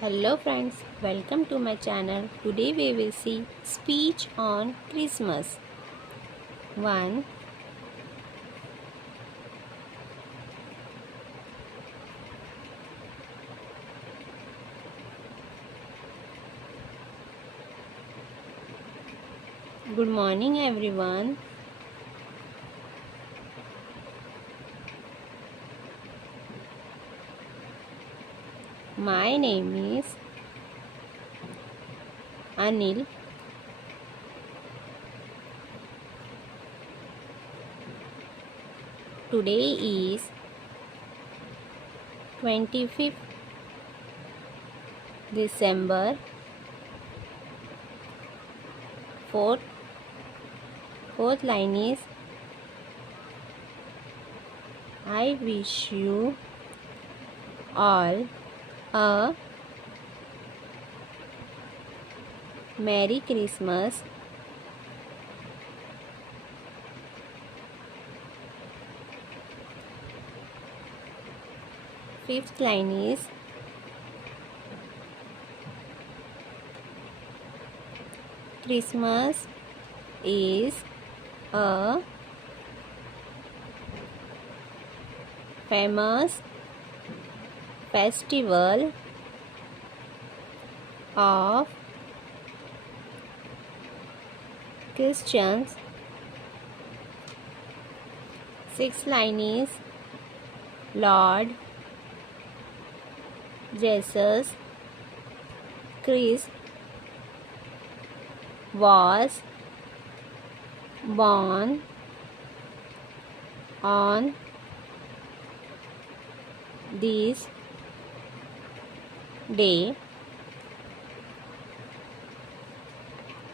Hello friends, welcome to my channel. Today we will see speech on Christmas. 1. Good morning everyone. My name is Anil. Today is 25th December. Fourth line is I wish you all a Merry Christmas. Fifth line is Christmas is a famous festival of Christians. Sixth line is Lord Jesus Christ was born on this day.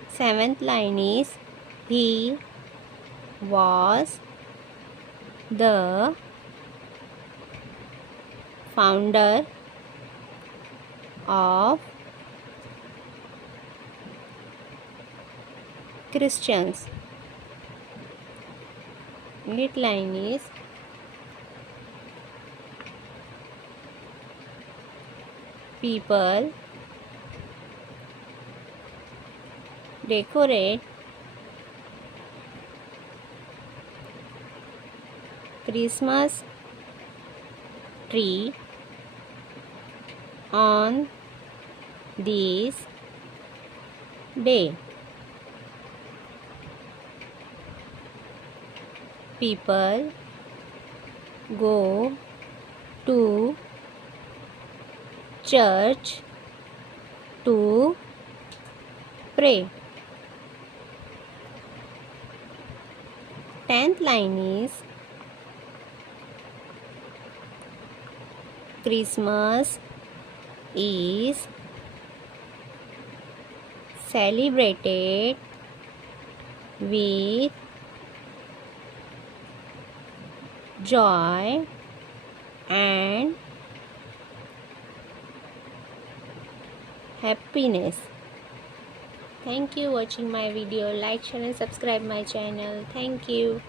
Seventh line is He was the founder of Christians. Eighth line is people decorate Christmas tree on this day. People go to church to pray. 10th line is Christmas is celebrated with joy and happiness. Thank you for watching my video. Like, share and subscribe my channel. Thank you.